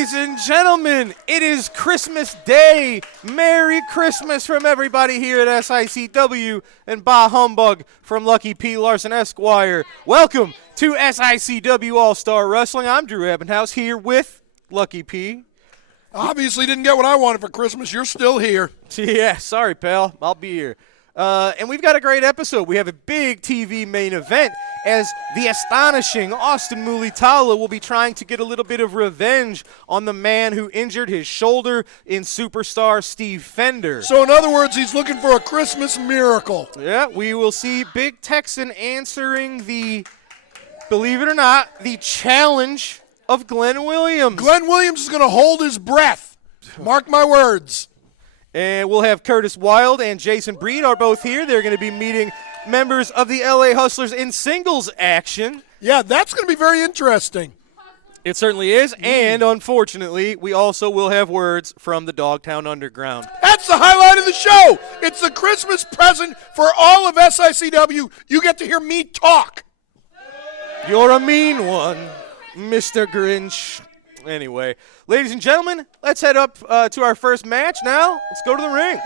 Ladies and gentlemen, it is Christmas Day. Merry Christmas from everybody here at SICW and Bah Humbug from Lucky P. Larson Esquire. Welcome to SICW All-Star Wrestling. I'm Drew Ebenhouse here with Lucky P. Obviously didn't get what I wanted for Christmas. You're still here. Yeah, sorry, pal. I'll be here. And we've got a great episode. We have a big TV main event as the astonishing Austin Mulitolo will be trying to get a little bit of revenge on the man who injured his shoulder in superstar Steve Fender. So in other words, he's looking for a Christmas miracle. Yeah, we will see Big Texan answering the, believe it or not, the challenge of Glenn Williams. Glenn Williams is going to hold his breath. Mark my words. And we'll have Curtis Wilde and Jason Breed are both here. They're going to be meeting members of the LA Hustlers in singles action. Yeah, that's going to be very interesting. It certainly is. And unfortunately, we also will have words from the Dogtown Underground. That's the highlight of the show. It's the Christmas present for all of SICW. You get to hear me talk. You're a mean one, Mr. Grinch. Anyway, ladies and gentlemen, let's head up to our first match now. Let's go to the ring.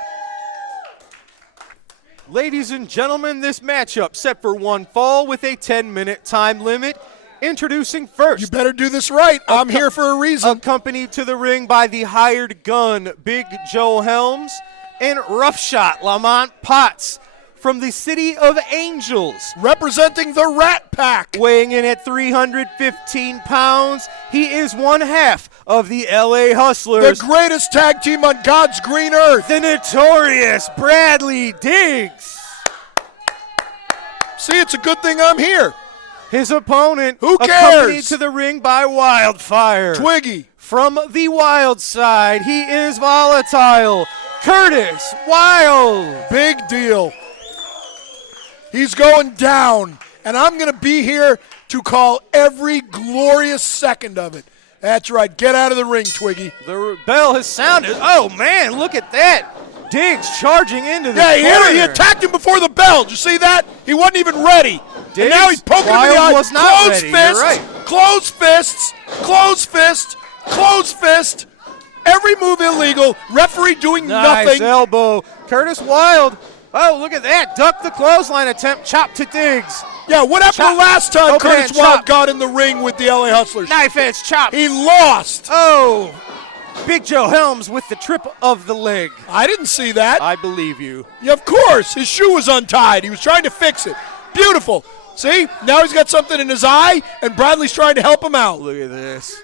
Ladies and gentlemen, this matchup set for one fall with a 10-minute time limit. Introducing first. You better do this right. I'm here for a reason. Accompanied to the ring by the hired gun, Big Joe Helms, and Rough Shot Lamont Potts from the City of Angels. Representing the Rat Pack. Weighing in at 315 pounds, he is one half of the LA Hustlers. The greatest tag team on God's green earth. The notorious Bradley Diggs. See, it's a good thing I'm here. His opponent, who cares? Accompanied to the ring by Wildfire. Twiggy. From the Wild side, he is volatile. Curtis Wilde. Big deal. He's going down, and I'm going to be here to call every glorious second of it. That's right. Get out of the ring, Twiggy. The bell has sounded. Oh, man, look at that. Diggs charging into the corner. Yeah, he attacked him before the bell. Did you see that? He wasn't even ready. Diggs, and now he's poking him in the eye. Was not closed ready. fists, right. Closed fists, closed fist, closed fist. Every move illegal. Referee doing nice nothing. Elbow. Curtis Wilde. Oh, look at that. Duck the clothesline attempt. Chop to Diggs. Yeah, what happened the last time Curtis Wilde got in the ring with the LA Hustlers? Knife edge chop. He lost. Oh, Big Joe Helms with the trip of the leg. I didn't see that. I believe you. Yeah, of course. His shoe was untied. He was trying to fix it. Beautiful. See? Now he's got something in his eye, and Bradley's trying to help him out. Look at this.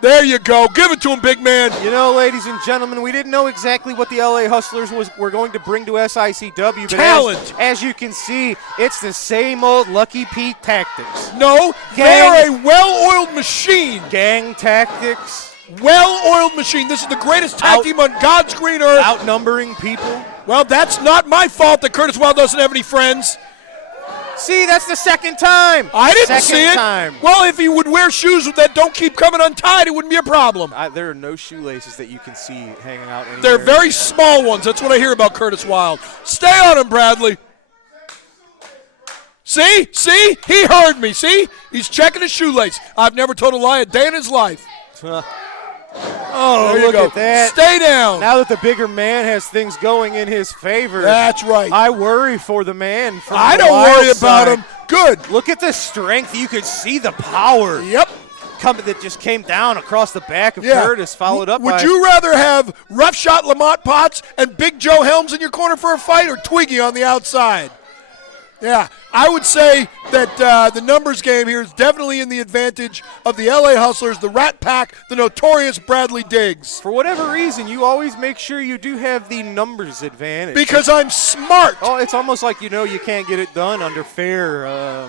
There you go. Give it to him, big man. You know, ladies and gentlemen, we didn't know exactly what the LA Hustlers were going to bring to SICW. But talent. As you can see, it's the same old Lucky Pete tactics. No, they are a well-oiled machine. Gang tactics. Well-oiled machine. This is the greatest tag team on God's green earth. Outnumbering people. Well, that's not my fault that Curtis Wilde doesn't have any friends. See, that's the second time. I didn't see it. Time. Well, if he would wear shoes that don't keep coming untied, it wouldn't be a problem. There are no shoelaces that you can see hanging out anywhere. They're very small ones. That's what I hear about Curtis Wilde. Stay on him, Bradley. See? See? He heard me. See? He's checking his shoelace. I've never told a lie a day in his life. Oh, there you go. At that. Stay down. Now that the bigger man has things going in his favor. That's right. I worry for the man. I don't worry about him. Good. Look at the strength. You could see the power. Yep. That just came down across the back of Curtis, followed up by... Would you rather have Rough Shot Lamont Potts and Big Joe Helms in your corner for a fight or Twiggy on the outside? Yeah, I would say that the numbers game here is definitely in the advantage of the LA Hustlers, the Rat Pack, the notorious Bradley Diggs. For whatever reason, you always make sure you do have the numbers advantage. Because I'm smart. Oh, it's almost like you can't get it done under fair...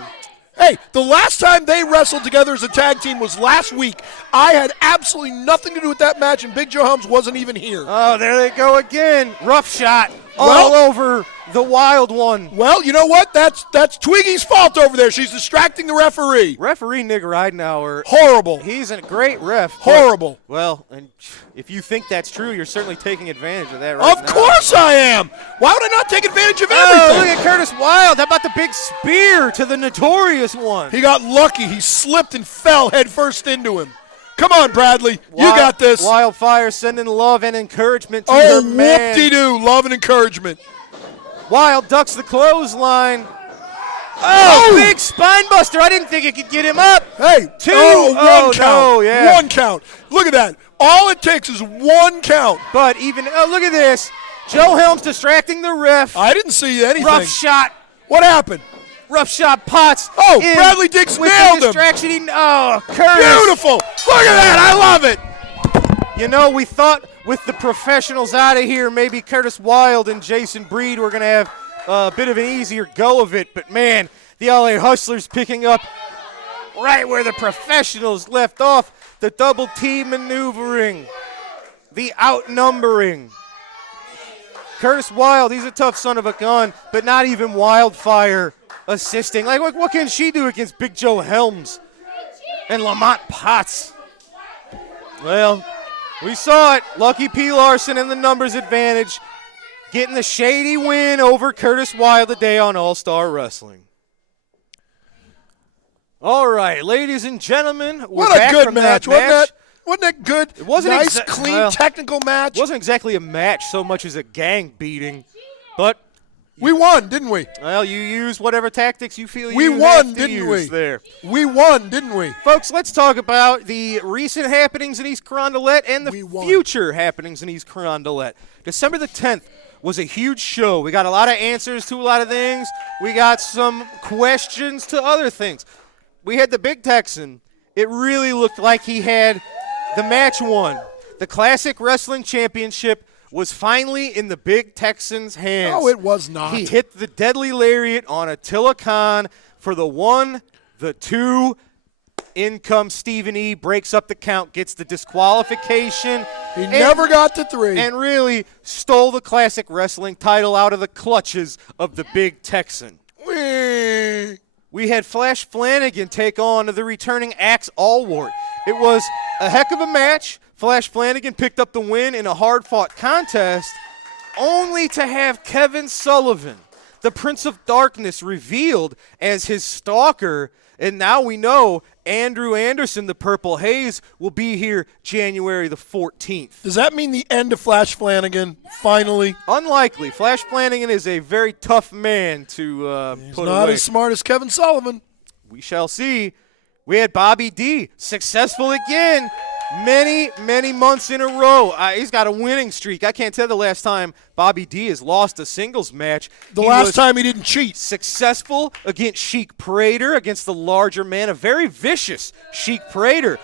Hey, the last time they wrestled together as a tag team was last week. I had absolutely nothing to do with that match, and Big Joe Helms wasn't even here. Oh, there they go again. Rough shot all over the Wild one. Well, you know what? That's Twiggy's fault over there. She's distracting the referee. Referee Nick Ridenauer. Horrible. He's a great ref. Horrible. Well, and if you think that's true, you're certainly taking advantage of that right now. Of course I am. Why would I not take advantage of everything? Oh, look at Curtis Wilde. How about the big spear to the notorious one? He got lucky. He slipped and fell head first into him. Come on, Bradley. You got this. Wildfire sending love and encouragement to Oh, her man. whoop-de-doo. Love and encouragement. Wild ducks the clothesline. Oh, big spine buster. I didn't think it could get him up. Hey, Two. one count. No, yeah. One count. Look at that. All it takes is one count. But even, look at this. Joe Helms distracting the ref. I didn't see anything. Rough shot. What happened? Rough shot Potts. Oh, Bradley Diggs with nailed the him. distraction. Curtis. Beautiful. Look at that. I love it. You know, we thought with the professionals out of here, maybe Curtis Wilde and Jason Breed were going to have a bit of an easier go of it. But, man, the LA Hustlers picking up right where the professionals left off. The double team maneuvering. The outnumbering. Curtis Wilde, he's a tough son of a gun, but not even Wildfire assisting. Like, what can she do against Big Joe Helms and Lamont Potts? Well, we saw it. Lucky P. Larson and the numbers advantage getting the shady win over Curtis Wilde today on All-Star Wrestling. All right, ladies and gentlemen, we're What a back good from match. that Wasn't that good? It wasn't nice, clean, technical match. It wasn't exactly a match so much as a gang beating, but we won, didn't we? Well, you use whatever tactics you feel we you won, have to didn't use we? there. We won, didn't we? Folks, let's talk about the recent happenings in East Carondelet and the future happenings in East Carondelet. December the 10th was a huge show. We got a lot of answers to a lot of things. We got some questions to other things. We had the Big Texan. It really looked like he had the match won. The Classic Wrestling Championship was finally in the Big Texan's hands. No, it was not. He hit the deadly lariat on Attila Khan for the 1, the 2. In comes Stephen E., breaks up the count, gets the disqualification. He never got to 3. And really stole the Classic Wrestling title out of the clutches of the Big Texan. We had Flash Flanagan take on the returning Axe Allwart. It was a heck of a match. Flash Flanagan picked up the win in a hard-fought contest, only to have Kevin Sullivan, the Prince of Darkness, revealed as his stalker. And now we know Andrew Anderson, the Purple Haze, will be here January the 14th. Does that mean the end of Flash Flanagan, finally? Unlikely. Flash Flanagan is a very tough man to He's put not away. as smart as Kevin Sullivan. We shall see. We had Bobby D, successful again, many months in a row. He's got a winning streak. I can't tell the last time Bobby D has lost a singles match. The last time he didn't cheat. Successful against Sheik Prater, against the larger man, a very vicious Sheik Prater.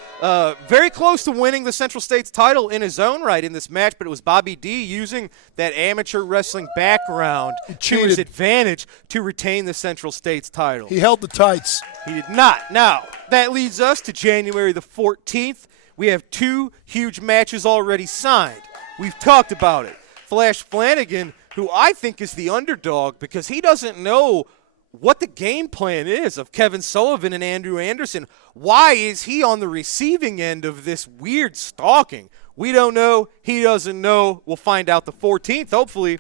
Very close to winning the Central States title in his own right in this match, but it was Bobby D using that amateur wrestling background to his advantage to retain the Central States title. He held the tights. He did not. Now, that leads us to January the 14th. We have 2 huge matches already signed. We've talked about it. Flash Flanagan, who I think is the underdog because he doesn't know what the game plan is of Kevin Sullivan and Andrew Anderson. Why is he on the receiving end of this weird stalking? We don't know. He doesn't know. We'll find out the 14th, hopefully.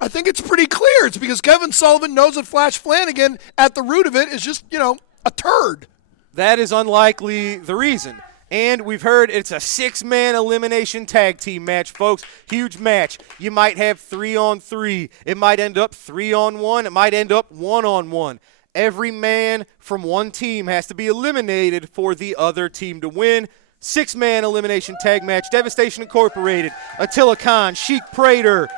I think it's pretty clear. It's because Kevin Sullivan knows that Flash Flanagan, at the root of it, is just, a turd. That is unlikely the reason. And we've heard it's a 6-man elimination tag team match, folks. Huge match. You might have 3-on-3. It might end up 3-on-1. It might end up 1-on-1. Every man from one team has to be eliminated for the other team to win. 6-man elimination tag match. Devastation Incorporated, Attila Khan, Sheik Prater,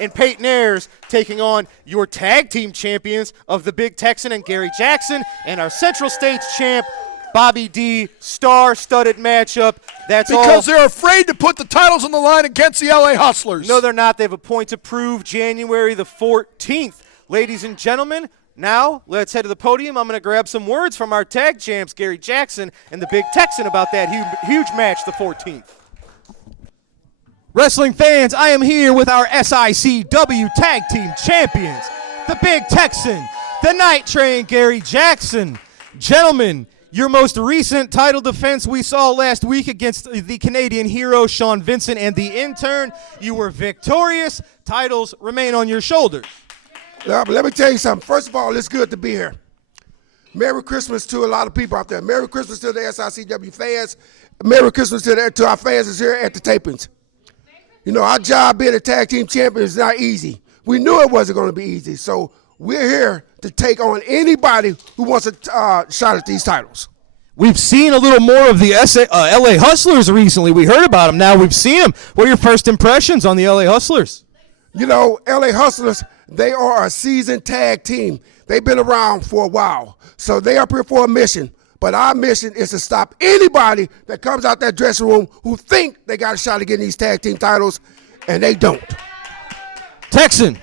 and Peyton Ayers taking on your tag team champions of the Big Texan and Gary Jackson, and our Central States champ, Bobby D. Star-studded matchup. That's all. Because they're afraid to put the titles on the line against the LA Hustlers. No, they're not. They have a point to prove January the 14th. Ladies and gentlemen, now let's head to the podium. I'm going to grab some words from our tag champs, Gary Jackson and the Big Texan, about that huge match the 14th. Wrestling fans, I am here with our SICW Tag Team Champions, the Big Texan, the Night Train, Gary Jackson. Gentlemen, your most recent title defense we saw last week against the Canadian hero, Sean Vincent, and the intern. You were victorious. Titles remain on your shoulders. Yeah, but let me tell you something. First of all, it's good to be here. Merry Christmas to a lot of people out there. Merry Christmas to the SICW fans. Merry Christmas to our fans that's here at the tapings. You know, our job being a tag team champion is not easy. We knew it wasn't going to be easy, so we're here to take on anybody who wants a shot at these titles. We've seen a little more of the LA Hustlers recently. We heard about them. Now we've seen them. What are your first impressions on the LA Hustlers? You know, LA Hustlers, they are a seasoned tag team. They've been around for a while, so they up here for a mission. But our mission is to stop anybody that comes out that dressing room who think they got a shot at getting these tag team titles, and they don't. Texan,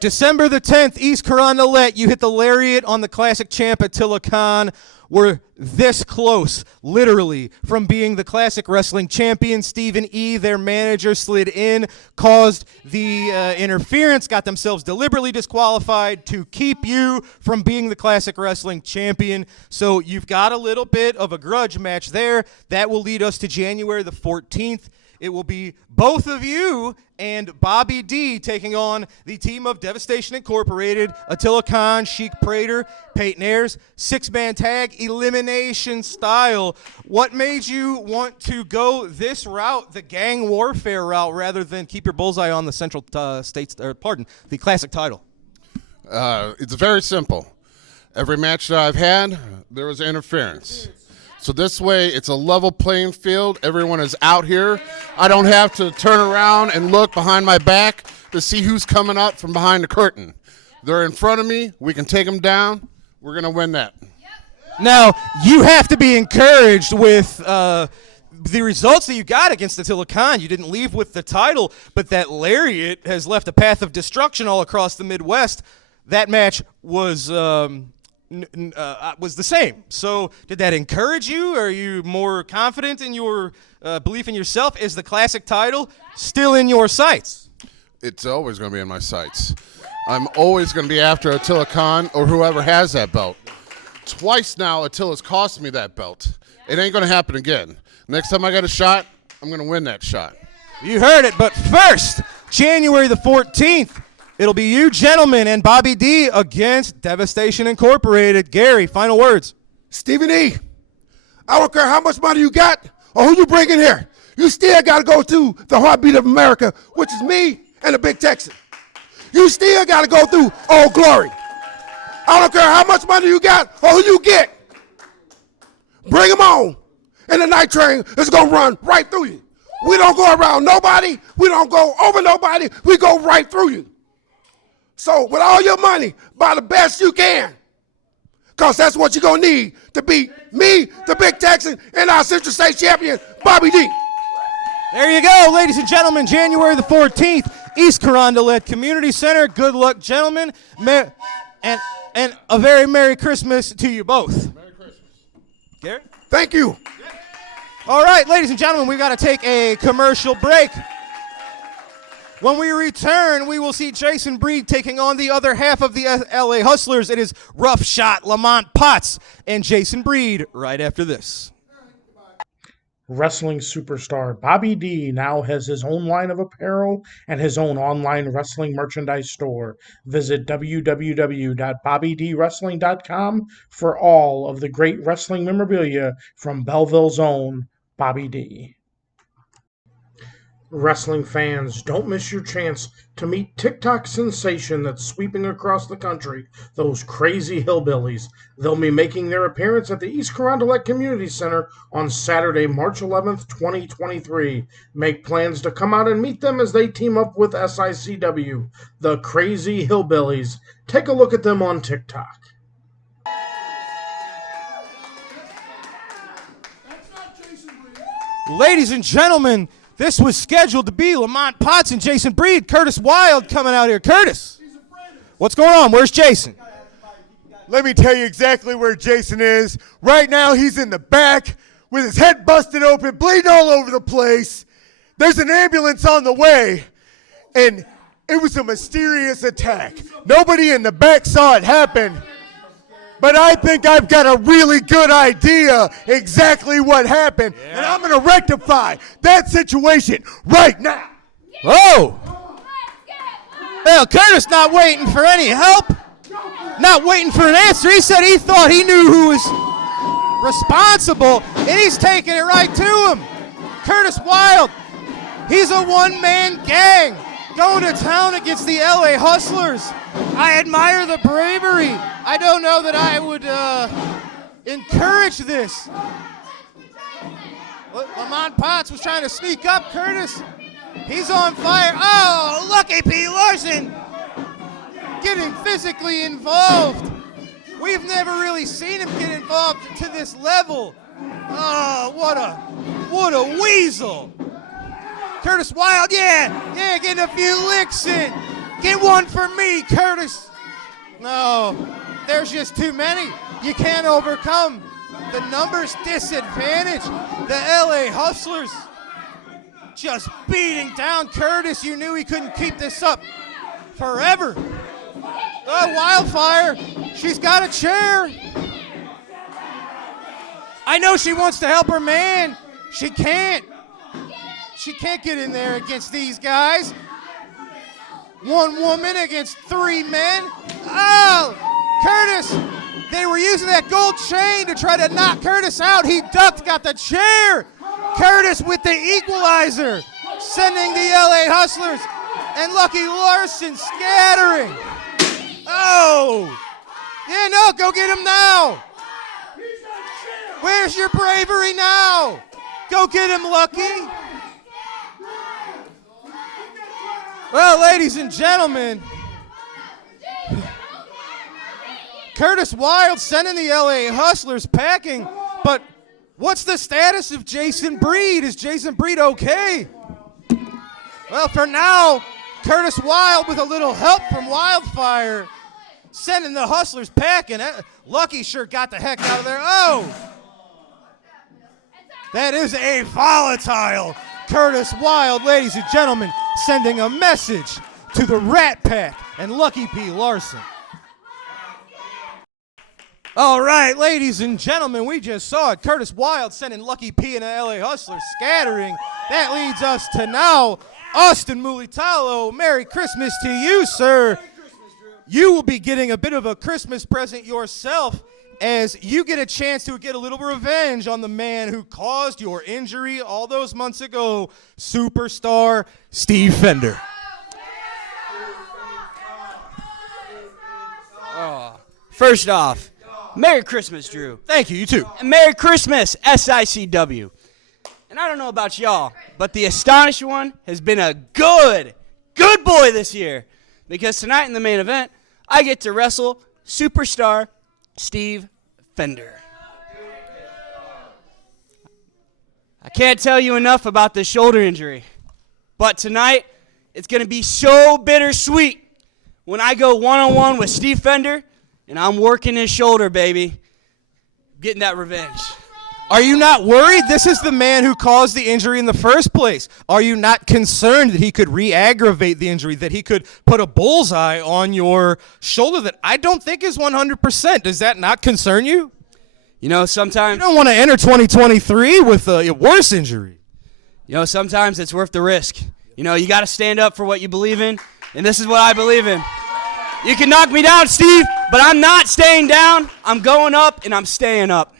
December the 10th, East Carondelet, you hit the lariat on the classic champ Attila Khan. We're this close, literally, from being the classic wrestling champion. Stephen E., their manager, slid in, caused the interference, got themselves deliberately disqualified to keep you from being the classic wrestling champion. So you've got a little bit of a grudge match there. That will lead us to January the 14th. It will be both of you and Bobby D taking on the team of Devastation Incorporated, Attila Khan, Sheik Prater, Peyton Ayers, six-man tag, elimination style. What made you want to go this route, the gang warfare route, rather than keep your bullseye on the Central the classic title? It's very simple. Every match that I've had, there was interference. So this way, it's a level playing field. Everyone is out here. I don't have to turn around and look behind my back to see who's coming up from behind the curtain. They're in front of me. We can take them down. We're going to win that. Now, you have to be encouraged with the results that you got against Attila Khan. You didn't leave with the title, but that lariat has left a path of destruction all across the Midwest. That match was the same. So did that encourage you? Are you more confident in your belief in yourself? Is the classic title still in your sights? It's always going to be in my sights. I'm always going to be after Attila Khan or whoever has that belt. Twice now, Attila's cost me that belt. It ain't going to happen again. Next time I got a shot, I'm going to win that shot. You heard it, but first, January the 14th, it'll be you gentlemen and Bobby D against Devastation Incorporated. Gary, final words. Stephen E., I don't care how much money you got or who you bring in here. You still got to go to the heartbeat of America, which is me and the Big Texan. You still got to go through Old Glory. I don't care how much money you got or who you get. Bring them on. And the night train is going to run right through you. We don't go around nobody. We don't go over nobody. We go right through you. So with all your money, buy the best you can. Because that's what you're going to need to beat me, the Big Texan, and our Central State champion, Bobby D. There you go, ladies and gentlemen, January the 14th, East Carondelet Community Center. Good luck, gentlemen. And a very Merry Christmas to you both. Merry Christmas. Gary? Thank you. All right, ladies and gentlemen, we've got to take a commercial break. When we return, we will see Jason Breed taking on the other half of the LA Hustlers. It is Rough Shot Lamont Potts and Jason Breed right after this. Wrestling superstar Bobby D now has his own line of apparel and his own online wrestling merchandise store. Visit www.bobbydwrestling.com for all of the great wrestling memorabilia from Belleville's own Bobby D. Wrestling fans, don't miss your chance to meet TikTok sensation that's sweeping across the country, those crazy hillbillies. They'll be making their appearance at the East Carondelet Community Center on Saturday, March 11th, 2023. Make plans to come out and meet them as they team up with SICW, the Crazy Hillbillies. Take a look at them on TikTok. Ladies and gentlemen, this was scheduled to be Lamont Potts and Jason Breed. Curtis Wilde coming out here. Curtis, what's going on? Where's Jason? Let me tell you exactly where Jason is. Right now, he's in the back with his head busted open, bleeding all over the place. There's an ambulance on the way, and it was a mysterious attack. Nobody in the back saw it happen. But I think I've got a really good idea exactly what happened, and I'm going to rectify that situation right now. Oh! Well, Curtis not waiting for any help. not waiting for an answer. He said he thought he knew who was responsible, and he's taking it right to him. Curtis Wilde, he's a one-man gang going to town against the LA Hustlers. I admire the bravery. I don't know that I would encourage this. Lamont Potts was trying to sneak up. Curtis, he's on fire. Oh, Lucky P. Larson getting physically involved. We've never really seen him get involved to this level. Oh, what a weasel. Curtis Wilde, yeah, getting a few licks in. Get one for me, Curtis. No, there's just too many. You can't overcome the numbers disadvantage. The LA Hustlers just beating down Curtis. You knew he couldn't keep this up forever. Oh, Wildfire, she's got a chair. I know she wants to help her man. She can't. She can't get in there against these guys. One woman against three men. Oh, Curtis, they were using that gold chain to try to knock Curtis out. He ducked, got the chair. Curtis with the equalizer, sending the LA Hustlers and Lucky Larson scattering. Oh, yeah, no, go get him now. Where's your bravery now? Go get him, Lucky. Well, ladies and gentlemen, Curtis Wilde sending the LA Hustlers packing, but what's the status of Jason Breed? Is Jason Breed okay? Well, for now, Curtis Wilde with a little help from Wildfire, sending the Hustlers packing. Lucky sure got the heck out of there. Oh! That is a volatile Curtis Wilde, ladies and gentlemen, sending a message to the Rat Pack and Lucky P. Larson. All right, ladies and gentlemen, we just saw it. Curtis Wilde sending Lucky P and the LA Hustlers scattering. That leads us to now Austin Mulitolo. Merry Christmas to you, sir. You will be getting a bit of a Christmas present yourself as you get a chance to get a little revenge on the man who caused your injury all those months ago, superstar Steve Fender. First off, Merry Christmas, Drew. Thank you, you too. And Merry Christmas, SICW. And I don't know about y'all, but the Astonished One has been a good boy this year. Because tonight in the main event, I get to wrestle superstar Steve Fender. I can't tell you enough about this shoulder injury, but tonight it's going to be so bittersweet when I go one-on-one with Steve Fender and I'm working his shoulder, baby, getting that revenge. Are you not worried? This is the man who caused the injury in the first place. Are you not concerned that he could re-aggravate the injury, that he could put a bullseye on your shoulder that I don't think is 100%? Does that not concern you? You know, sometimes... You don't want to enter 2023 with a worse injury. You know, sometimes it's worth the risk. You know, you got to stand up for what you believe in, and this is what I believe in. You can knock me down, Steve, but I'm not staying down. I'm going up, and I'm staying up.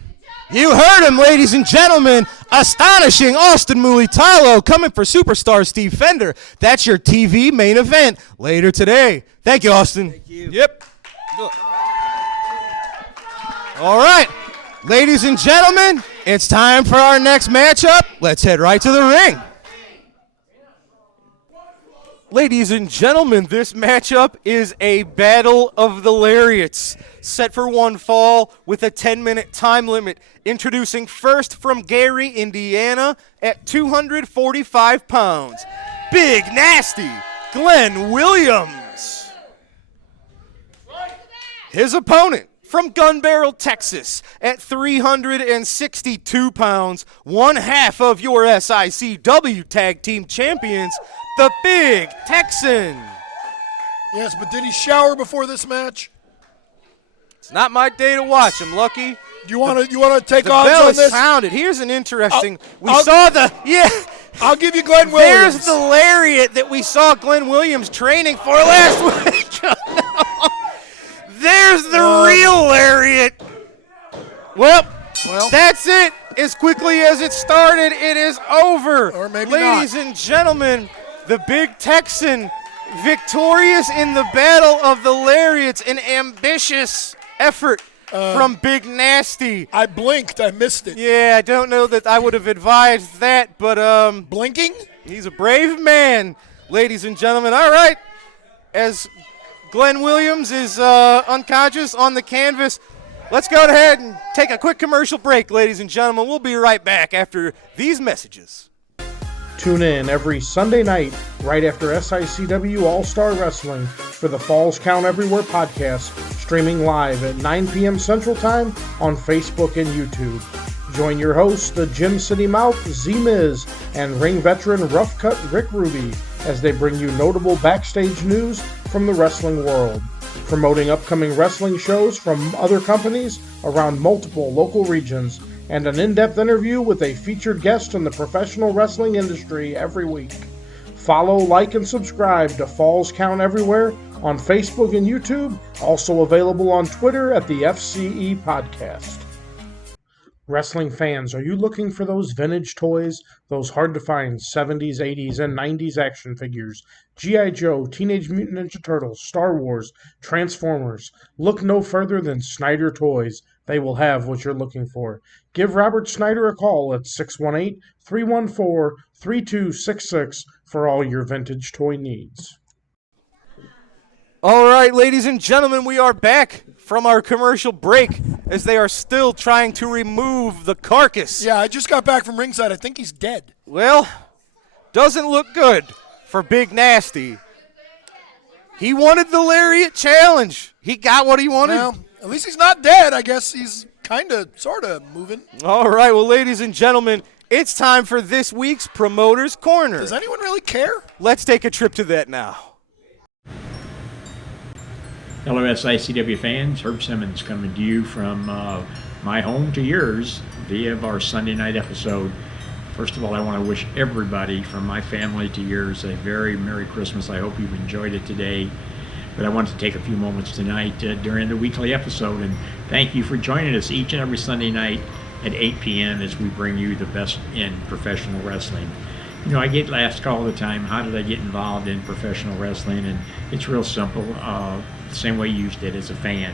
You heard him, ladies and gentlemen. Astonishing Austin Mulitolo coming for superstar Steve Fender. That's your TV main event later today. Thank you, Austin. Thank you. Yep. All right. Ladies and gentlemen, it's time for our next matchup. Let's head right to the ring. Ladies and gentlemen, this matchup is a battle of the lariats, set for one fall with a 10-minute time limit. Introducing first from Gary, Indiana, at 245 pounds, Big Nasty Glenn Williams. His opponent from Gun Barrel, Texas, at 362 pounds, one half of your SICW Tag Team Champions, the Big Texan. Yes, but did he shower before this match? It's not my day to watch him, Lucky. Do you want to take The odds bell on is this? sounded. Here's an interesting. I'll- I'll give you Glenn Williams. There's the lariat that we saw Glenn Williams training for last week. There's the real lariat. Well, that's it. As quickly as it started, it is over. Or maybe Ladies not. and gentlemen, the big Texan victorious in the battle of the lariats. An ambitious effort from Big Nasty. I blinked. I missed it. Yeah, I don't know that I would have advised that, but Blinking? he's a brave man, ladies and gentlemen. All right, as Glenn Williams is unconscious on the canvas, let's go ahead and take a quick commercial break, ladies and gentlemen. We'll be right back after these messages. Tune in every Sunday night right after SICW All-Star Wrestling for the Falls Count Everywhere podcast, streaming live at 9 p.m. Central Time on Facebook and YouTube. Join your hosts, the Gym City Mouth, Z-Miz, and ring veteran Rough Cut Rick Ruby as they bring you notable backstage news from the wrestling world, promoting upcoming wrestling shows from other companies around multiple local regions, and an in-depth interview with a featured guest in the professional wrestling industry every week. Follow, like, and subscribe to Falls Count Everywhere on Facebook and YouTube, also available on Twitter at the FCE Podcast. Wrestling fans, are you looking for those vintage toys, those hard-to-find 70s, 80s, and 90s action figures? G.I. Joe, Teenage Mutant Ninja Turtles, Star Wars, Transformers. Look no further than Snyder Toys. They will have what you're looking for. Give Robert Snyder a call at 618-314-3266 for all your vintage toy needs. All right, ladies and gentlemen, we are back from our commercial break as they are still trying to remove the carcass. Yeah, I just got back from ringside. I think he's dead. Well, doesn't look good for Big Nasty. He wanted the lariat challenge. He got what he wanted. Well, at least he's not dead. I guess he's kind of, sort of moving. All right, well, ladies and gentlemen, it's time for this week's Promoter's Corner. Does anyone really care? Let's take a trip to that now. Hello, SICW fans. Herb Simmons coming to you from my home to yours via our Sunday night episode. First of all, I want to wish everybody from my family to yours a very Merry Christmas. I hope you've enjoyed it today. But I wanted to take a few moments tonight during the weekly episode and thank you for joining us each and every Sunday night at 8 p.m. as we bring you the best in professional wrestling. You know, I get asked all the time, how did I get involved in professional wrestling? And it's real simple, the same way you did as a fan.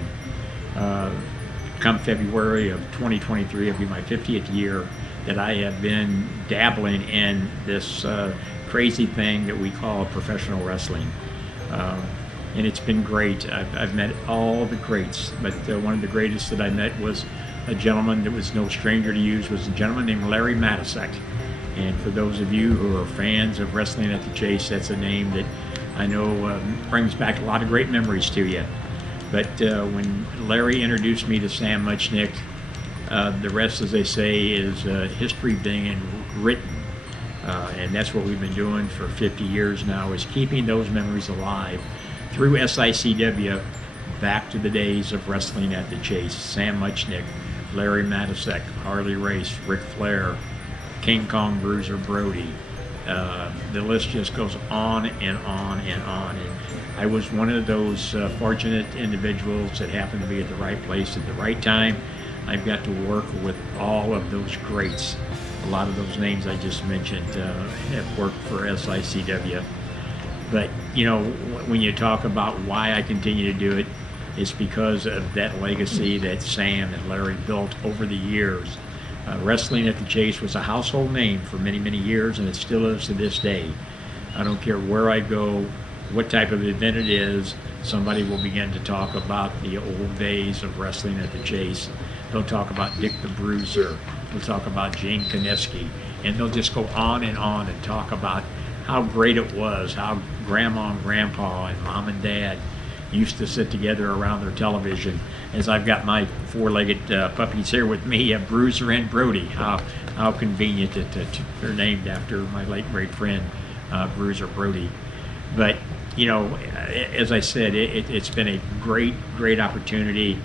Come February of 2023, it'll be my 50th year that I have been dabbling in this crazy thing that we call professional wrestling. And it's been great. I've met all the greats, but one of the greatest that I met was a gentleman that was no stranger to you, was a gentleman named Larry Matasek. And for those of you who are fans of Wrestling at the Chase, that's a name that I know brings back a lot of great memories to you. But when Larry introduced me to Sam Muchnick, the rest, as they say, is history being written. And that's what we've been doing for 50 years now, is keeping those memories alive through SICW back to the days of Wrestling at the Chase. Sam Muchnick, Larry Matasek, Harley Race, Ric Flair, King Kong Bruiser Brody. The list just goes on and on and on. And I was one of those fortunate individuals that happened to be at the right place at the right time. I've got to work with all of those greats. A lot of those names I just mentioned have worked for SICW. But, you know, when you talk about why I continue to do it, it's because of that legacy that Sam and Larry built over the years. Wrestling at the Chase was a household name for many, many years, and it still is to this day. I don't care where I go, what type of event it is, somebody will begin to talk about the old days of Wrestling at the Chase. They'll talk about Dick the Bruiser. They'll talk about Gene Kiniski. And they'll just go on and talk about how great it was, how Grandma and Grandpa and Mom and Dad used to sit together around their television. As I've got my four-legged puppies here with me, Bruiser and Brody. How convenient that they're named after my late great friend, Bruiser Brody. But, you know, as I said, it's been a great, great opportunity.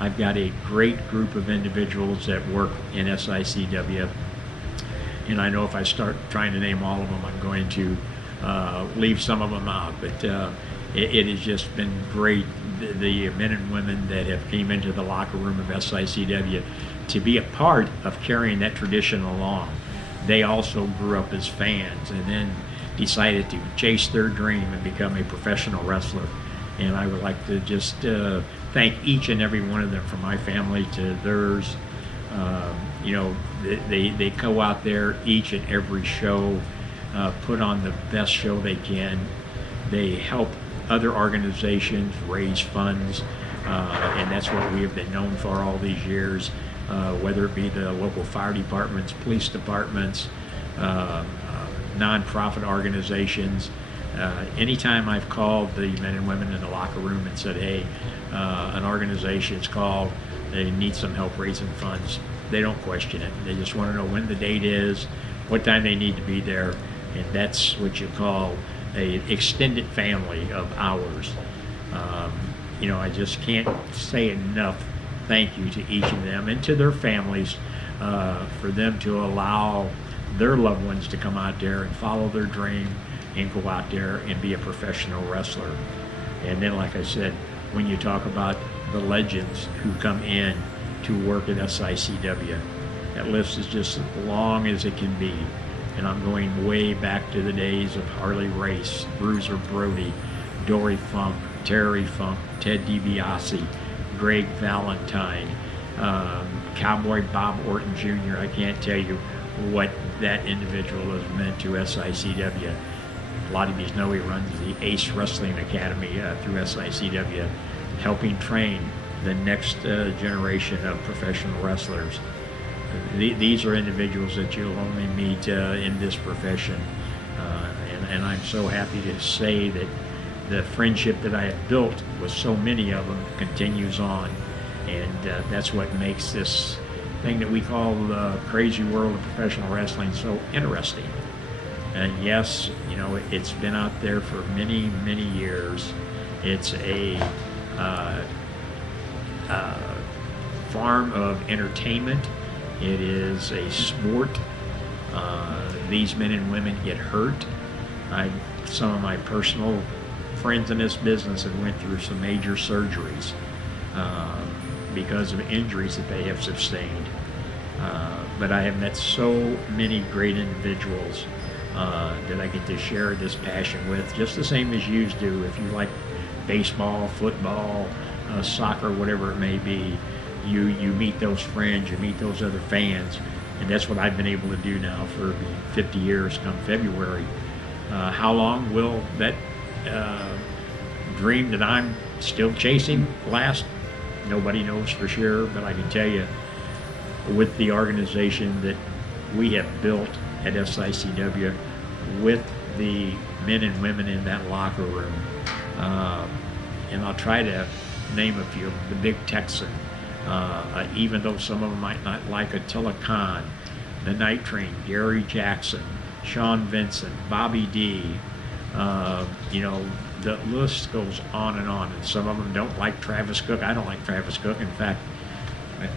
I've got a great group of individuals that work in SICW. And I know if I start trying to name all of them, I'm going to leave some of them out. But it has just been great. The men and women that have came into the locker room of SICW to be a part of carrying that tradition along. They also grew up as fans and then decided to chase their dream and become a professional wrestler. And I would like to just thank each and every one of them, from my family to theirs. They go out there each and every show, put on the best show they can. They help other organizations raise funds, and that's what we have been known for all these years, whether it be the local fire departments, police departments, nonprofit organizations. Anytime I've called the men and women in the locker room and said, hey, an organization's called, they need some help raising funds, they don't question it. They just want to know when the date is, what time they need to be there, and that's what you call a extended family of ours. I just can't say enough thank you to each of them and to their families for them to allow their loved ones to come out there and follow their dream and go out there and be a professional wrestler. And then, like I said, when you talk about the legends who come in to work at SICW, that list is just as long as it can be. And I'm going way back to the days of Harley Race, Bruiser Brody, Dory Funk, Terry Funk, Ted DiBiase, Greg Valentine, Cowboy Bob Orton Jr. I can't tell you what that individual has meant to SICW. A lot of you know he runs the Ace Wrestling Academy through SICW, helping train the next generation of professional wrestlers. These are individuals that you'll only meet in this profession, and I'm so happy to say that the friendship that I have built with so many of them continues on, and that's what makes this thing that we call the crazy world of professional wrestling so interesting. And yes, it's been out there for many, many years. It's a farm of entertainment. It is a sport. These men and women get hurt. Some of my personal friends in this business have went through some major surgeries because of injuries that they have sustained. But I have met so many great individuals that I get to share this passion with, just the same as you do. If you like baseball, football, soccer, whatever it may be, you meet those friends, you meet those other fans, and that's what I've been able to do now for 50 years come February. How long will that dream that I'm still chasing last? Nobody knows for sure, but I can tell you, with the organization that we have built at SICW, with the men and women in that locker room, and I'll try to name a few, the Big Texan, even though some of them might not like Attila Khan, the Night Train, Gary Jackson, Sean Vincent, Bobby D, the list goes on, and some of them don't like Travis Cook. I don't like Travis Cook. In fact,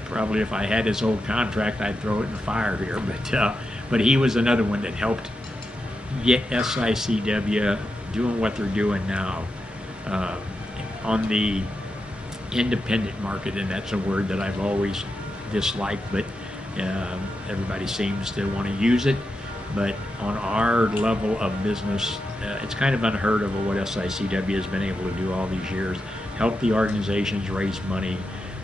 probably if I had his old contract, I'd throw it in the fire here. But he was another one that helped get SICW doing what they're doing now on the independent market, and that's a word that I've always disliked, but everybody seems to want to use it. But on our level of business, it's kind of unheard of what SICW has been able to do all these years. Help the organizations raise money.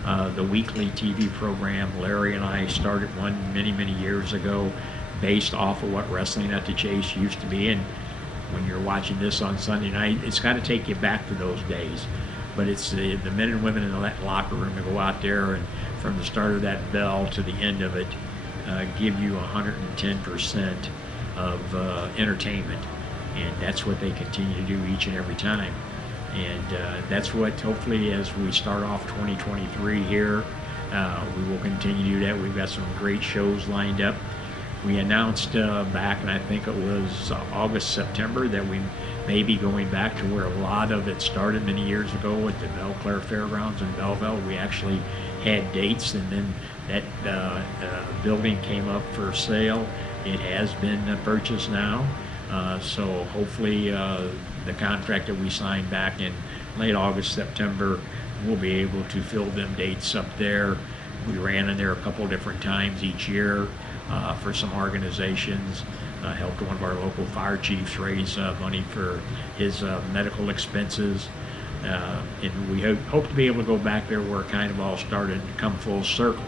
The weekly TV program, Larry and I started one many, many years ago based off of what Wrestling at the Chase used to be. And when you're watching this on Sunday night, it's got to take you back to those days. But it's the men and women in that locker room to go out there and from the start of that bell to the end of it, give you 110% of entertainment. And that's what they continue to do each and every time. And that's what, hopefully, as we start off 2023 here, we will continue to do that. We've got some great shows lined up. We announced back, and I think it was August, September, that we may be going back to where a lot of it started many years ago at the Belclair Fairgrounds in Belleville. We actually had dates, and then that building came up for sale. It has been purchased now. So hopefully the contract that we signed back in late August, September, we'll be able to fill them dates up there. We ran in there a couple different times each year for some organizations. Helped one of our local fire chiefs raise money for his medical expenses. And we hope to be able to go back there where it kind of all started to come full circle.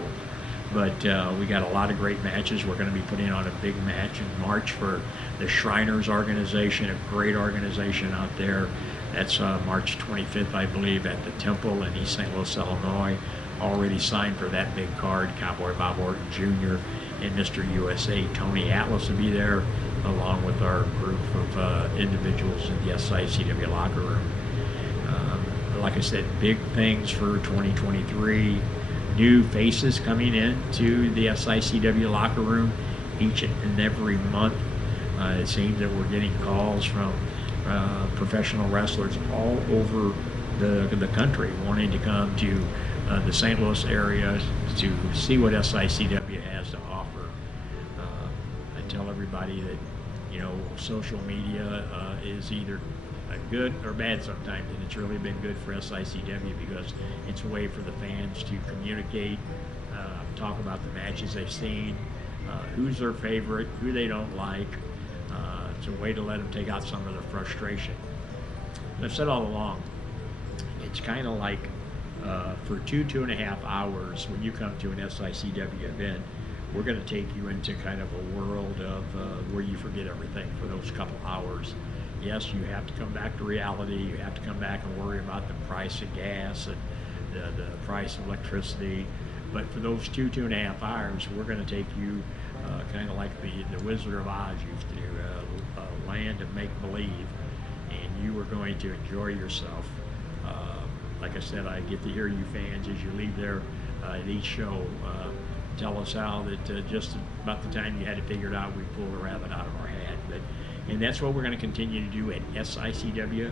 But we got a lot of great matches. We're going to be putting on a big match in March for the Shriners organization, a great organization out there. That's March 25th, I believe, at the Temple in East St. Louis, Illinois. Already signed for that big card. Cowboy Bob Orton Jr. and Mr. USA Tony Atlas will be there, along with our group of individuals in the SICW locker room. Like I said, big things for 2023. New faces coming in to the SICW locker room each and every month. It seems that we're getting calls from professional wrestlers all over the country wanting to come to the St. Louis area to see what SICW has to offer. I tell everybody that, social media is either good or bad sometimes, and it's really been good for SICW because it's a way for the fans to communicate, talk about the matches they've seen, who's their favorite, who they don't like. It's a way to let them take out some of their frustration. And I've said all along, it's kind of like for 2.5 hours when you come to an SICW event, we're going to take you into kind of a world of where you forget everything for those couple hours. Yes, you have to come back to reality. You have to come back and worry about the price of gas and the price of electricity. But for those 2.5 hours, we're going to take you kind of like the Wizard of Oz used to do, a land of make-believe, and you are going to enjoy yourself. Like I said, I get to hear you fans as you leave there at each show tell us how that just about the time you had it figured out, we pulled a rabbit out of our hat. And that's what we're going to continue to do at SICW,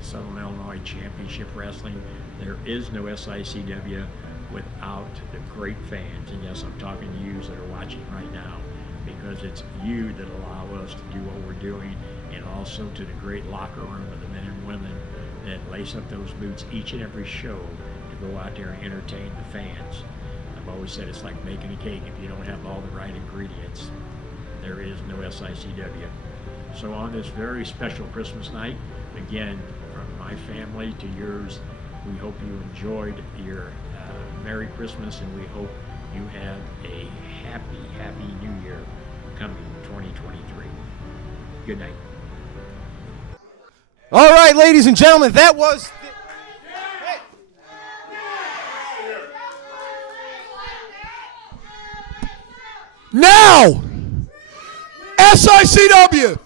Southern Illinois Championship Wrestling. There is no SICW without the great fans. And yes, I'm talking to you that are watching right now, because it's you that allow us to do what we're doing, and also to the great locker room of the men and women that lace up those boots each and every show to go out there and entertain the fans. I've always said it's like making a cake. If you don't have all the right ingredients, there is no SICW. So on this very special Christmas night, again, from my family to yours, we hope you enjoyed your Merry Christmas, and we hope you have a happy, happy New Year coming 2023. Good night. All right, ladies and gentlemen, that was... Now, SICW.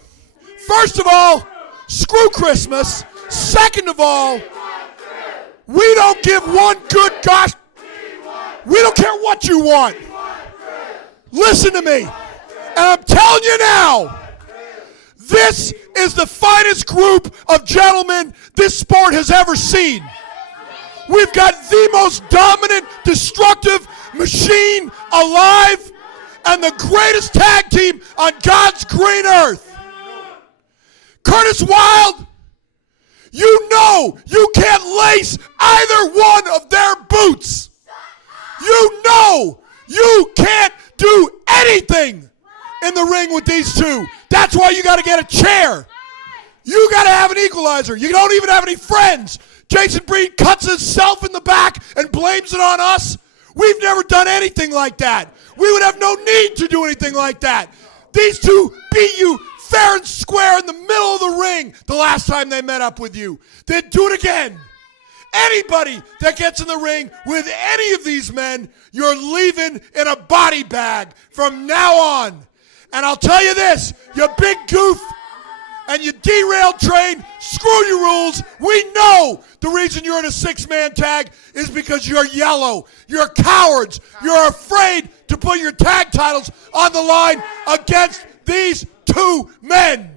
First of all, screw Christmas. Second of all, we don't give one good gosh. We don't care what you want. Listen to me. And I'm telling you now, this is the finest group of gentlemen this sport has ever seen. We've got the most dominant, destructive machine alive, and the greatest tag team on God's green earth. Curtis Wilde, you know you can't lace either one of their boots. You know you can't do anything in the ring with these two. That's why you got to get a chair. You got to have an equalizer. You don't even have any friends. Jason Breed cuts himself in the back and blames it on us. We've never done anything like that. We would have no need to do anything like that. These two beat you fair and square in the middle of the ring the last time they met up with you. Then do it again. Anybody that gets in the ring with any of these men, you're leaving in a body bag from now on. And I'll tell you this, you big goof and you derailed train, screw your rules. We know the reason you're in a six-man tag is because you're yellow. You're cowards. You're afraid to put your tag titles on the line against these two men.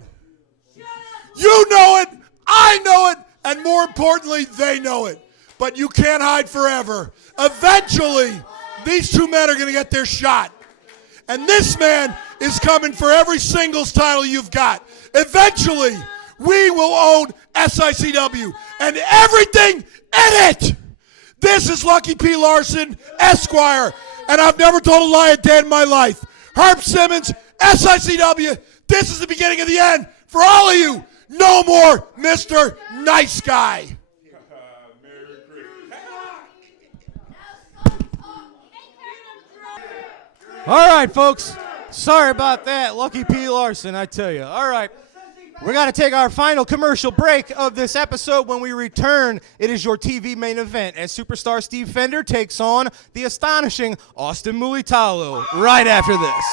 You know it, I know it, and more importantly, they know it. But you can't hide forever. Eventually, these two men are going to get their shot. And this man is coming for every singles title you've got. Eventually, we will own SICW and everything in it. This is Lucky P. Larson, Esquire, and I've never told a lie a day in my life. Herb Simmons, SICW, this is the beginning of the end for all of you. No more Mr. Nice Guy. All right, folks. Sorry about that. Lucky P. Larson, I tell you. All right. We're going to take our final commercial break of this episode. When we return, it is your TV main event as superstar Steve Fender takes on the astonishing Austin Mulitalo right after this.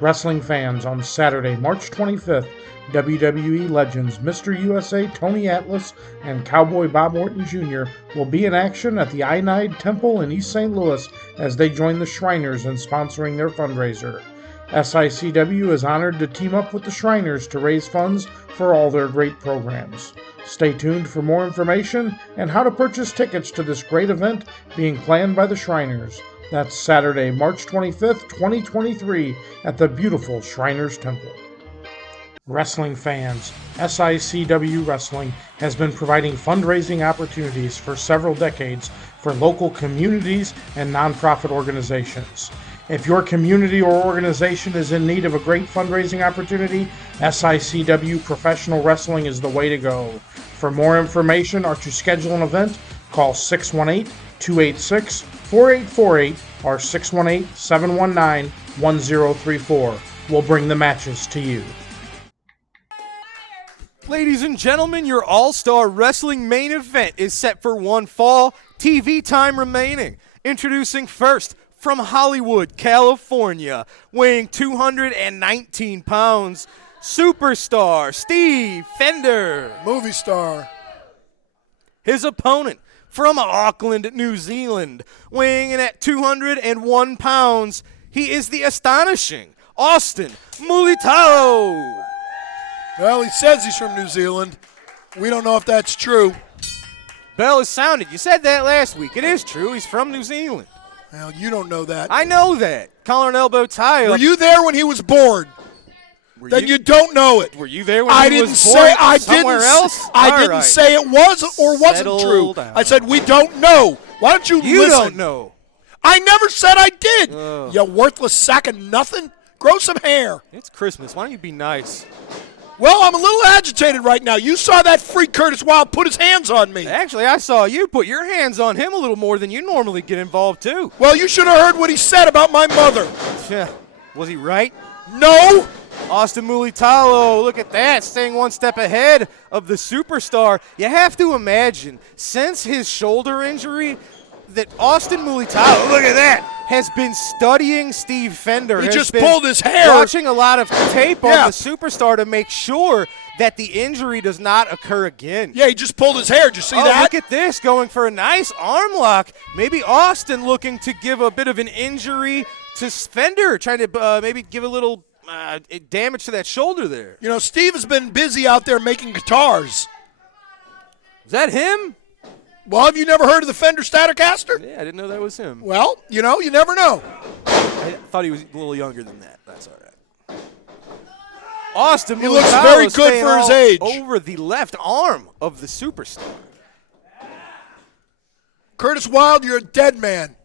Wrestling fans, on Saturday, March 25th, WWE legends Mr. USA Tony Atlas and Cowboy Bob Orton Jr. will be in action at the Ionide Temple in East St. Louis as they join the Shriners in sponsoring their fundraiser. SICW is honored to team up with the Shriners to raise funds for all their great programs. Stay tuned for more information and how to purchase tickets to this great event being planned by the Shriners. That's Saturday, March 25th, 2023 at the beautiful Shriners Temple. Wrestling fans, SICW Wrestling has been providing fundraising opportunities for several decades for local communities and nonprofit organizations. If your community or organization is in need of a great fundraising opportunity, SICW Professional Wrestling is the way to go. For more information or to schedule an event, call 618-286-4848 or 618-719-1034. We'll bring the matches to you. Ladies and gentlemen, your All-Star Wrestling main event is set for one fall. TV time remaining. Introducing first, from Hollywood, California, weighing 219 pounds, superstar Steve Fender. Movie star. His opponent, from Auckland, New Zealand, weighing in at 201 pounds, he is the astonishing Austin Mulitalo. Well, he says he's from New Zealand. We don't know if that's true. Bell is sounded. You said that last week. It is true. He's from New Zealand. Well, you don't know that. I know that. Collar and elbow tie. Were you there when he was born? Then you don't know it. Were you there when he was born somewhere else? I didn't say it was or wasn't true. Down. I said we don't know. Why don't you listen? You don't know. I never said I did. You worthless sack of nothing. Grow some hair. It's Christmas. Why don't you be nice? Well, I'm a little agitated right now. You saw that freak Curtis Wilde put his hands on me. Actually, I saw you put your hands on him a little more than you normally get involved, too. Well, you should have heard what he said about my mother. Yeah. Was he right? No. Austin Mulitalo, look at that, staying one step ahead of the superstar. You have to imagine, since his shoulder injury, that Austin Mulitalo, look at that, has been studying Steve Fender. He just pulled his hair. Watching a lot of tape on the superstar to make sure that the injury does not occur again. Yeah, he just pulled his hair. Did you see that? Look at this, going for a nice arm lock. Maybe Austin looking to give a bit of an injury to Fender, trying to maybe give a little damage to that shoulder there. You know, Steve has been busy out there making guitars. Is that him? Well, have you never heard of the Fender Stratocaster? Yeah, I didn't know that was him. Well, you know, you never know. I thought he was a little younger than that. That's all right. Austin, he looks very good for his age. Over the left arm of the superstar. Curtis Wilde, you're a dead man.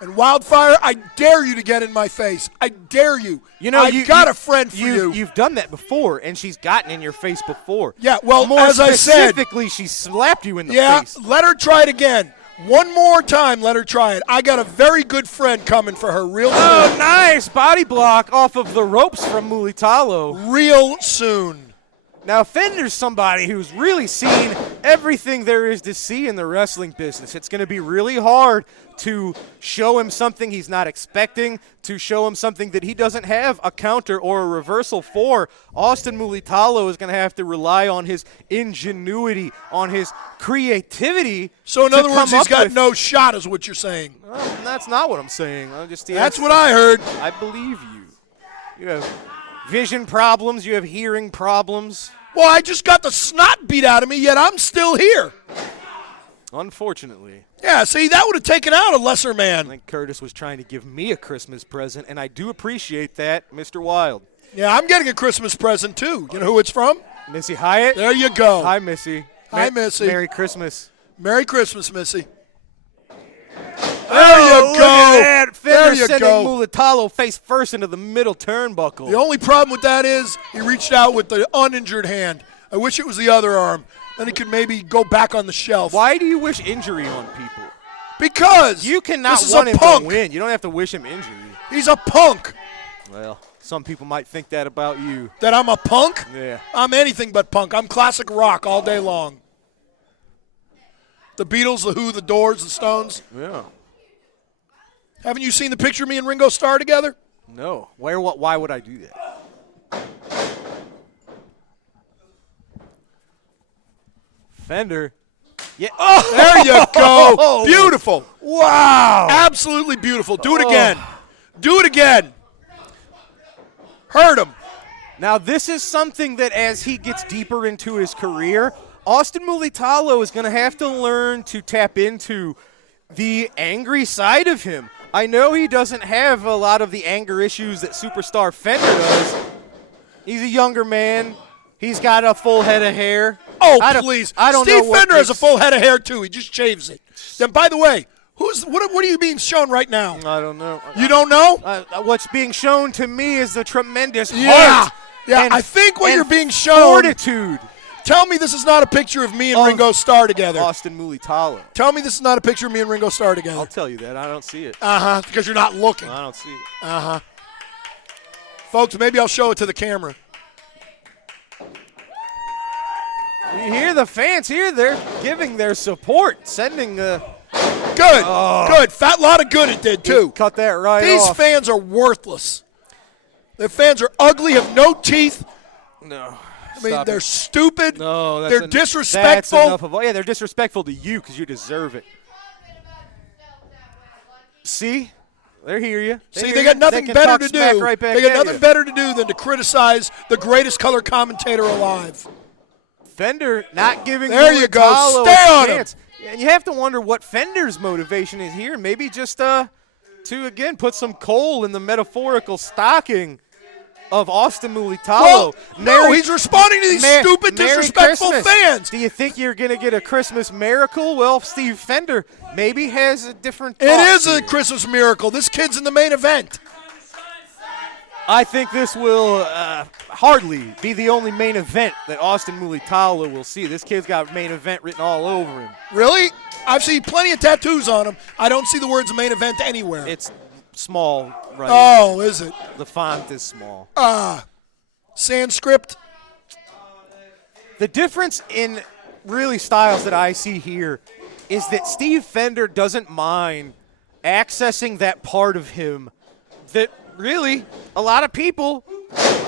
And Wildfire, I dare you to get in my face. I dare you. You know, I've got a friend for you. You've done that before, and she's gotten in your face before. Yeah, well, more as I said. Specifically, she slapped you in the face. Yeah, let her try it again. One more time, let her try it. I got a very good friend coming for her real soon. Oh, nice. Body block off of the ropes from Mulitalo. Real soon. Now, Fender's somebody who's really seen everything there is to see in the wrestling business. It's going to be really hard to show him something he's not expecting, to show him something that he doesn't have a counter or a reversal for. Austin Mulitalo is going to have to rely on his ingenuity, on his creativity. So, in other words, he's got no shot is what you're saying. Well, that's not what I'm saying. That's what I heard. I believe you. You have vision problems. You have hearing problems. Well, I just got the snot beat out of me, yet I'm still here. Unfortunately. Yeah, see, that would have taken out a lesser I man. think Curtis was trying to give me a Christmas present, and I do appreciate that, Mr. Wilde. Yeah, I'm getting a Christmas present, too. You know who it's from? Missy Hyatt. There you go. Hi, Missy. Hi, Missy. Merry Christmas. Merry Christmas, Missy. There you look go. At that. Fender There you sending go. Mulitolo face first into the middle turnbuckle. The only problem with that is he reached out with the uninjured hand. I wish it was the other arm. Then he could maybe go back on the shelf. Why do you wish injury on people? Because You cannot this is want a him punk. to win. You don't have to wish him injury. He's a punk. Well, some people might think that about you. That I'm a punk? Yeah. I'm anything but punk. I'm classic rock all day long. The Beatles, the Who, the Doors, the Stones. Yeah. Haven't you seen the picture of me and Ringo Starr together? No. Why would I do that? Fender. Yeah. Oh, there you go. Beautiful. Wow. Absolutely beautiful. Do it again. Do it again. Hurt him. Now, this is something that as he gets deeper into his career, Austin Mulitalo is going to have to learn to tap into the angry side of him. I know he doesn't have a lot of the anger issues that superstar Fender does. He's a younger man. He's got a full head of hair. Oh, please. I don't Steve know what Fender has a makes- full head of hair, too. He just shaves it. Then, by the way, what are you being shown right now? I don't know. You don't know? What's being shown to me is the tremendous Yeah. heart. Yeah, and- I think what and you're being shown. fortitude. Tell me this is not a picture of me and Of Ringo Starr together. Austin Mulitalo. Tell me this is not a picture of me and Ringo Starr I'll together. tell you that. I don't see it. Because you're not looking. I don't see it. Folks, maybe I'll show it to the camera. You hear the fans here. They're giving their support, sending Good. Good. Fat lot of good it did, too. Cut that right These off. fans are worthless. The fans are ugly, have no teeth. No. I mean, Stop they're it. stupid. No, that's they're That's disrespectful. enough of. Yeah, they're disrespectful to you because you deserve it. See, they hear you. See, they got nothing can better talk to smack do. Right back They got at nothing you. better to do than to criticize the greatest color commentator alive. Fender not giving There you go. Mulitalo Stay a on him. chance. And you have to wonder what Fender's motivation is here. Maybe just to again put some coal in the metaphorical stocking of Austin Mulitalo. Well, no, he's responding to these stupid, Merry disrespectful Christmas. fans. Do you think you're going to get a Christmas miracle? Well, Steve Fender maybe has a different It thought is a here. Christmas miracle. This kid's in the main event. I think this will hardly be the only main event that Austin Mulitalo will see. This kid's got main event written all over him. Really? I've seen plenty of tattoos on him. I don't see the words main event anywhere. It's small, right? Oh, is it? The font is small. Sanskrit? The difference in really styles that I see here is that Steve Fender doesn't mind accessing that part of him that really a lot of people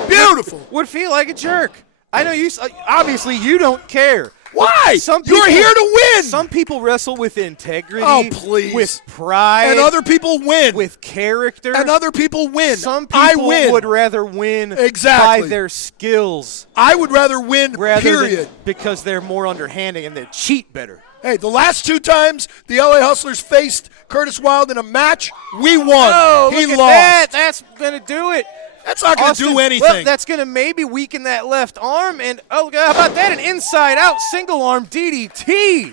Beautiful. would feel like a jerk. I know you. Obviously, you don't care. Why? Some You're people- here to win. Some people wrestle with integrity. Oh, please. With pride. And other people win. with character. And other people win. Some I people win. would rather win Exactly. by their skills I would rather win, rather period. than because they're more underhanding and they cheat better. Hey, the last two times the LA Hustlers faced Curtis Wilde in a match, we won. Oh, he look at lost. that. That's going to do it. That's not going to Austin, do anything. Well, that's going to maybe weaken that left arm. And, oh, how about that? An inside-out single-arm DDT.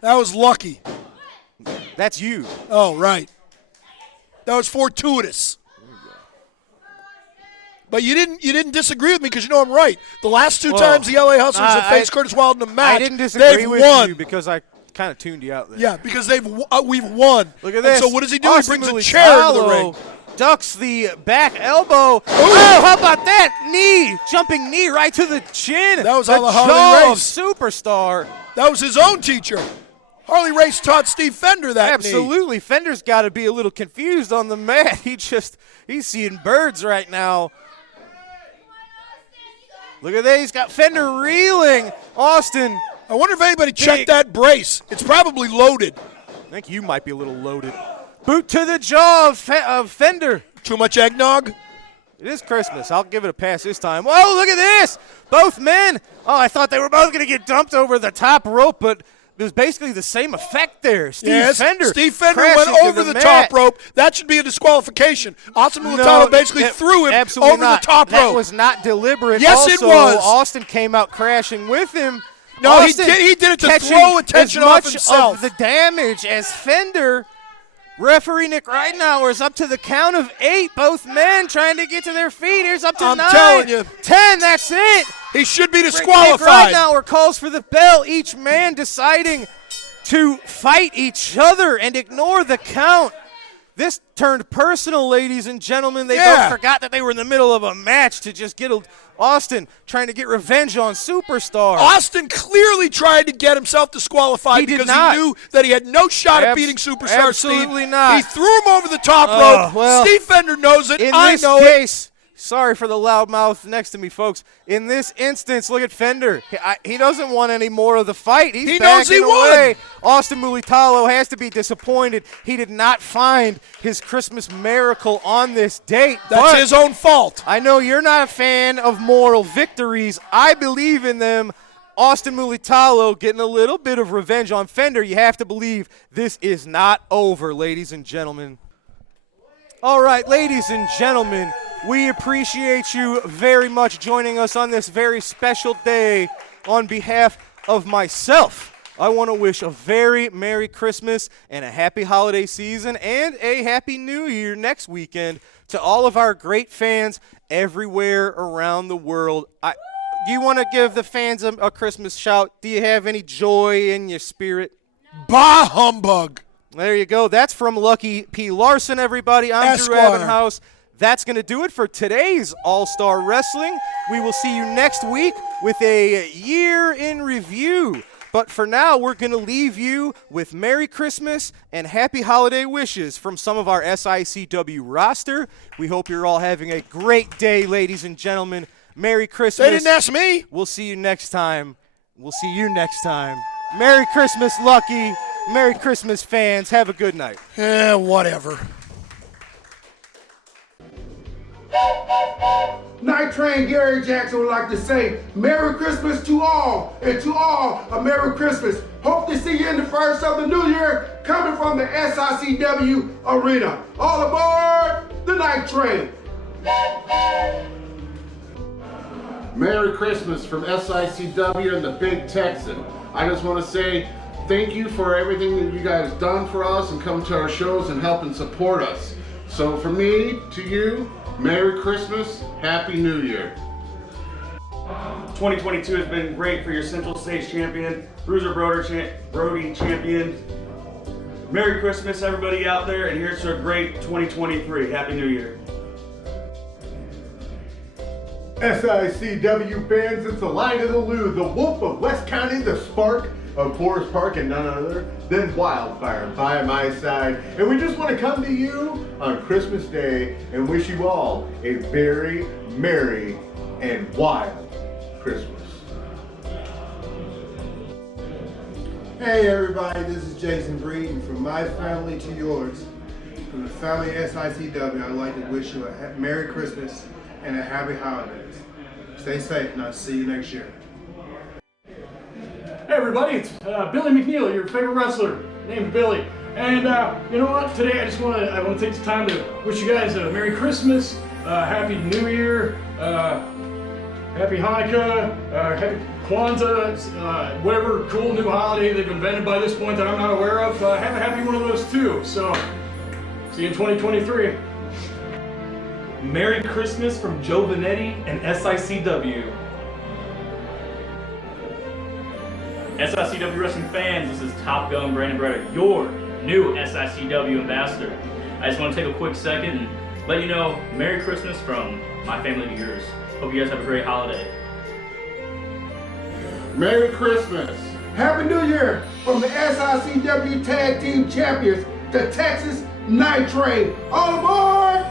That was lucky. That's you. Oh, right. That was fortuitous. But you didn't disagree with me because you know I'm right. The last two times the LA Hustlers have faced Curtis Wilde in a match, I didn't disagree they've with won. you because I kind of tuned you out there. Yeah, because we've won. Look at And this. so what does he do? Austin He brings a chair into the Mulitalo ring. ducks the back elbow. Oh, how about that knee? Jumping knee right to the chin. That was the all the Harley jaw of Race. superstar. That was his own teacher. Harley Race taught Steve Fender that knee. Absolutely. Fender's got to be a little confused on the mat. He's seeing birds right now. Look at that. He's got Fender reeling. Austin. I wonder if anybody checked that brace. It's probably loaded. I think you might be a little loaded. Boot to the jaw of Fender. Too much eggnog? It is Christmas. I'll give it a pass this time. Whoa, look at this. Both men. Oh, I thought they were both going to get dumped over the top rope, but it was basically the same effect there. Steve Fender went crashing to over the mat. top rope. That should be a disqualification. Austin Mulitalo basically threw him absolutely over not. the top rope. That was not deliberate. Yes, also, it was. Austin came out crashing with him. No, he did it to throw attention off himself. As much of the damage as Fender. Referee Nick Ridenauer is up to the count of 8. Both men trying to get to their feet. Here's up to 9. I'm telling you. 10, that's it. He should be disqualified. Nick Ridenauer calls for the bell. Each man deciding to fight each other and ignore the count. This turned personal, ladies and gentlemen. They both forgot that they were in the middle of a match to just get Austin trying to get revenge on Superstar. Austin clearly tried to get himself disqualified because he knew that he had no shot at beating Superstar absolutely Steve. not. He threw him over the top rope. Well, Steve Fender knows it. I know it. Sorry for the loud mouth next to me, folks. In this instance, look at Fender. He doesn't want any more of the fight. He knows he away. Austin Mulitalo has to be disappointed. He did not find his Christmas miracle on this date. That's his own fault. I know you're not a fan of moral victories. I believe in them. Austin Mulitalo getting a little bit of revenge on Fender. You have to believe this is not over, ladies and gentlemen. All right, ladies and gentlemen, we appreciate you very much joining us on this very special day. On behalf of myself, I want to wish a very Merry Christmas and a happy holiday season and a Happy New Year next weekend to all of our great fans everywhere around the world. Do you want to give the fans a Christmas shout? Do you have any joy in your spirit? Bah humbug. There you go. That's from Lucky P. Larson, everybody. I'm Drew Abenhouse. That's going to do it for today's All-Star Wrestling. We will see you next week with a year in review. But for now, we're going to leave you with Merry Christmas and Happy Holiday wishes from some of our SICW roster. We hope you're all having a great day, ladies and gentlemen. Merry Christmas. They didn't ask me. We'll see you next time. Merry Christmas, Lucky. Merry Christmas, fans. Have a good night. Whatever. Night Train Gary Jackson would like to say Merry Christmas to all, and to all a Merry Christmas. Hope to see you in the first of the new year coming from the SICW arena. All aboard the Night Train. Merry Christmas from SICW and the Big Texan. I just want to say thank you for everything that you guys done for us and coming to our shows and helping support us. So from me to you, Merry Christmas, Happy New Year. 2022 has been great for your Central States champion, Bruiser Brody champion. Merry Christmas, everybody out there, and here's to a great 2023. Happy New Year. SICW fans, it's the Lion of the Lou, the Wolf of West County, the Spark of Forest Park, and none other than Wildfire by my side. And we just want to come to you on Christmas Day and wish you all a very merry and wild Christmas. Hey everybody, this is Jason Breeden from my family to yours. From the family SICW, I'd like to wish you a Merry Christmas and a Happy Holidays. Stay safe and I'll see you next year. Hey everybody, it's Billy McNeil, your favorite wrestler, named Billy. And you know what? Today I want to take some time to wish you guys a Merry Christmas, Happy New Year, Happy Hanukkah, Happy Kwanzaa, whatever cool new holiday they've invented by this point that I'm not aware of. Have a happy one of those too. So, see you in 2023. Merry Christmas from Joe Vanetti and SICW. SICW wrestling fans, this is Top Gun Brandon Breder, your new SICW ambassador. I just want to take a quick second and let you know Merry Christmas from my family to yours. Hope you guys have a great holiday. Merry Christmas. Happy New Year from the SICW Tag Team Champions, the Texas Night Train. All aboard!